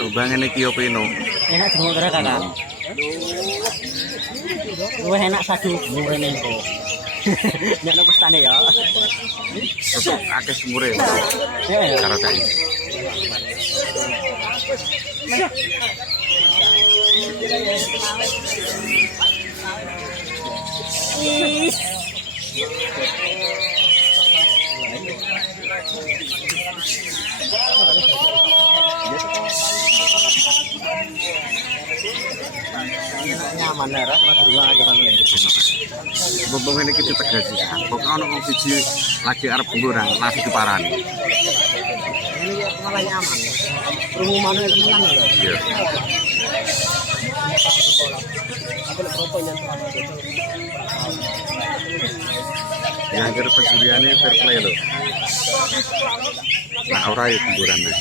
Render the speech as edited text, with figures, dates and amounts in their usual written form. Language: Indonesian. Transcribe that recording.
Coba ngene iki opo ino? Enak semua kira kakak. Luwih enak sadu ngene kok. Nek nang pestane ya. Untuk akeh semure. Heeh. Karo kae. Nyaman ya, Rak, durung aja kan. Bobong ini kita tegas sih. Pokoknya ono wong siji lagi arep ngurang, langsung diparani. Ini malah nyaman. Perumumannya itu menang lho. Iya. Aku lek foto nyentuh itu. Yang akhir pencuriannya fair play loh. Nah, ora ya kuburannya.